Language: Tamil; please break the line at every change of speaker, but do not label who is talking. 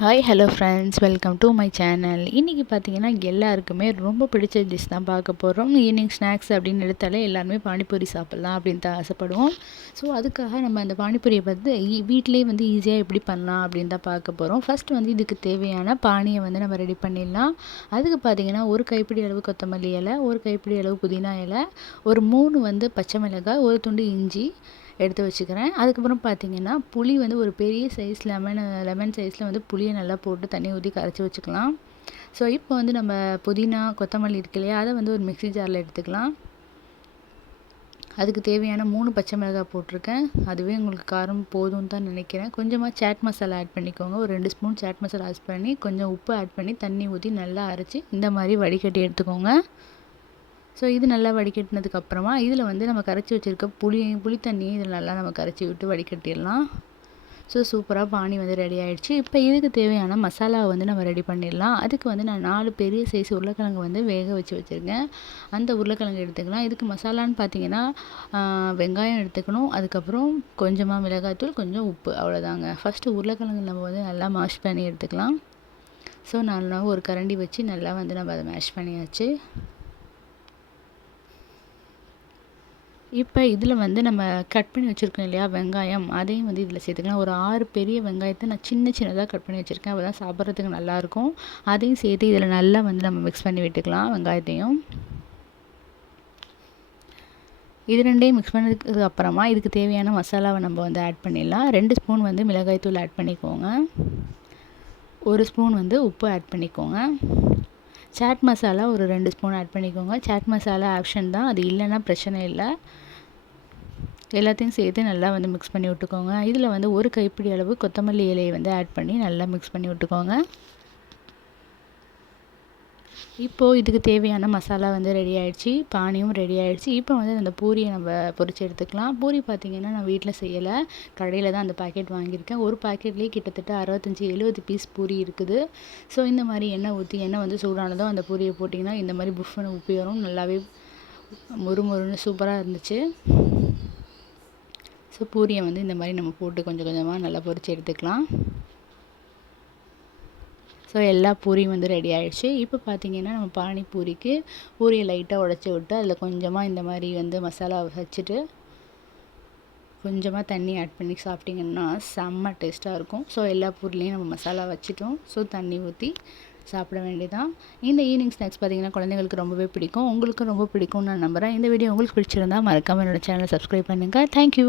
Hi hello friends welcome to my channel இன்றைக்கி பார்த்தீங்கன்னா எல்லாருக்குமே ரொம்ப பிடிச்ச டிஷ் தான் பார்க்க போகிறோம் ஈவினிங் ஸ்நாக்ஸ் அப்படின்னு எடுத்தாலே எல்லாருமே பானிபூரி சாப்பிட்லாம் அப்படின்னு தான் ஆசைப்படுவோம். ஸோ அதுக்காக நம்ம அந்த பானிபூரியை பார்த்து வீட்டிலே வந்து ஈஸியாக எப்படி பண்ணலாம் அப்படின்னு தான் பார்க்க போகிறோம் ஃபஸ்ட்டு வந்து இதுக்கு தேவையான பானியை வந்து நம்ம ரெடி பண்ணிடலாம். அதுக்கு பார்த்தீங்கன்னா ஒரு கைப்பிடி அளவு கொத்தமல்லி இலை ஒரு கைப்பிடி அளவு புதினா இலை ஒரு மூணு வந்து பச்சை மிளகாய் ஒரு துண்டு இஞ்சி எடுத்து வச்சுக்கிறேன். அதுக்கப்புறம் பார்த்தீங்கன்னா புளி வந்து ஒரு பெரிய சைஸ் லெமன் லெமன் சைஸில் வந்து புளியை நல்லா போட்டு தண்ணி ஊற்றி கரைச்சி வச்சுக்கலாம். ஸோ இப்போ வந்து நம்ம புதினா கொத்தமல்லி இருக்கு இல்லையா அதை வந்து ஒரு மிக்ஸி ஜாரில் எடுத்துக்கலாம். அதுக்கு தேவையான மூணு பச்சை மிளகாய் போட்டிருக்கேன். அதுவே உங்களுக்கு காரம் போதும்னு தான் நினைக்கிறேன். கொஞ்சமாக சாட் மசாலா ஆட் பண்ணிக்கோங்க. ஒரு ரெண்டு ஸ்பூன் சாட் மசாலா ஆட் பண்ணி கொஞ்சம் உப்பு ஆட் பண்ணி தண்ணி ஊற்றி நல்லா அரைச்சி இந்த மாதிரி வடிகட்டி எடுத்துக்கோங்க. ஸோ இது நல்லா வடிகட்டினதுக்கப்புறமா இதில் வந்து நம்ம கரைச்சி வச்சுருக்க புளி புளி தண்ணியை இதில் நல்லா நம்ம கரைச்சி விட்டு வடிகட்டிடலாம். ஸோ சூப்பராக பானி வந்து ரெடி ஆகிடுச்சு இப்போ இதுக்கு தேவையான மசாலாவை வந்து நம்ம ரெடி பண்ணிடலாம். அதுக்கு வந்து நான் நாலு பெரிய சைஸ் உருளைக்கிழங்கு வந்து வேக வச்சு வச்சுருக்கேன். அந்த உருளைக்கிழங்கு எடுத்துக்கலாம். இதுக்கு மசாலான்னு பார்த்தீங்கன்னா வெங்காயம் எடுத்துக்கணும். அதுக்கப்புறம் கொஞ்சமாக மிளகாய்த்தூள் கொஞ்சம் உப்பு. அவ்வளோதாங்க ஃபஸ்ட்டு உருளைக்கிழங்கு நம்ம வந்து நல்லா மாஷ் பண்ணி எடுத்துக்கலாம். ஸோ நான் ஒரு கரண்டி வச்சு நல்லா வந்து நம்ம அதை மேஷ் பண்ணியாச்சு. இப்போ இதில் வந்து நம்ம கட் பண்ணி வச்சுருக்கோம் இல்லையா வெங்காயம் அதையும் வந்து இதில் சேர்த்துக்கலாம். ஒரு ஆறு பெரிய வெங்காயத்தை நான் சின்ன சின்னதாக கட் பண்ணி வச்சுருக்கேன். அப்போ தான் சாப்பிட்றதுக்கு நல்லாயிருக்கும் அதையும் சேர்த்து இதில் நல்லா வந்து நம்ம மிக்ஸ் பண்ணி விட்டுக்கலாம் வெங்காயத்தையும். இது ரெண்டையும் மிக்ஸ் பண்ணதுக்கு அப்புறமா இதுக்கு தேவையான மசாலாவை நம்ம வந்து ஆட் பண்ணிடலாம். ரெண்டு ஸ்பூன் வந்து மிளகாய்த்தூள் ஆட் பண்ணிக்கோங்க. ஒரு ஸ்பூன் வந்து உப்பு ஆட் பண்ணிக்கோங்க. சாட் மசாலா ஒரு ரெண்டு ஸ்பூன் ஆட் பண்ணிக்கோங்க. சாட் மசாலா ஆப்ஷன் தான். அது இல்லைன்னா பிரச்சனை இல்லை. எல்லாத்தையும் சேர்த்து நல்லா வந்து மிக்ஸ் பண்ணி விட்டுக்கோங்க. இதில் வந்து ஒரு கைப்பிடி அளவு கொத்தமல்லி இலையை வந்து ஆட் பண்ணி நல்லா மிக்ஸ் பண்ணி விட்டுக்கோங்க. இப்போது இதுக்கு தேவையான மசாலா வந்து ரெடி ஆகிடுச்சி பானியும் ரெடி ஆகிடுச்சி இப்போ வந்து அந்த பூரியை நம்ம பொறிச்சு எடுத்துக்கலாம். பூரி பார்த்திங்கன்னா நான் வீட்டில் செய்யலை. கடையில் தான் அந்த பாக்கெட் வாங்கியிருக்கேன். ஒரு பாக்கெட்லேயே கிட்டத்தட்ட அறுபத்தஞ்சி எழுபது பீஸ் பூரி இருக்குது. ஸோ இந்த மாதிரி எண்ணெய் ஊற்றி எண்ணெய் வந்து சூடானதோ அந்த பூரியை போட்டிங்கன்னா இந்த மாதிரி புஃப்னு உப்பி வரும் நல்லாவே முறுமுறுன்னு சூப்பராக இருந்துச்சு. ஸோ பூரியை வந்து இந்த மாதிரி நம்ம போட்டு கொஞ்சம் கொஞ்சமாக நல்லா பொறிச்சு எடுத்துக்கலாம். ஸோ எல்லா பூரியும் வந்து ரெடி ஆகிடுச்சு இப்போ பார்த்தீங்கன்னா நம்ம பானிபூரிக்கு பூரியை லைட்டாக உடச்சி விட்டு அதில் கொஞ்சமாக இந்த மாதிரி வந்து மசாலா வச்சுட்டு கொஞ்சமாக தண்ணி ஆட் பண்ணி சாப்பிட்டிங்கன்னா செம்ம டேஸ்ட்டாக இருக்கும். ஸோ எல்லா பூரிலையும் நம்ம மசாலா வச்சுட்டோம். ஸோ தண்ணி ஊற்றி சாப்பிட வேண்டியதான் இந்த ஈவினிங் ஸ்நாக்ஸ் பார்த்தீங்கன்னா குழந்தைங்களுக்கு ரொம்பவே பிடிக்கும். உங்களுக்கும் ரொம்ப பிடிக்கும்னு நான் நம்புகிறேன் இந்த வீடியோ உங்களுக்கு பிடிச்சிருந்தா மறக்காமல் என்னோடய சேனலை சப்ஸ்கிரைப் பண்ணுங்கள் தேங்க்யூ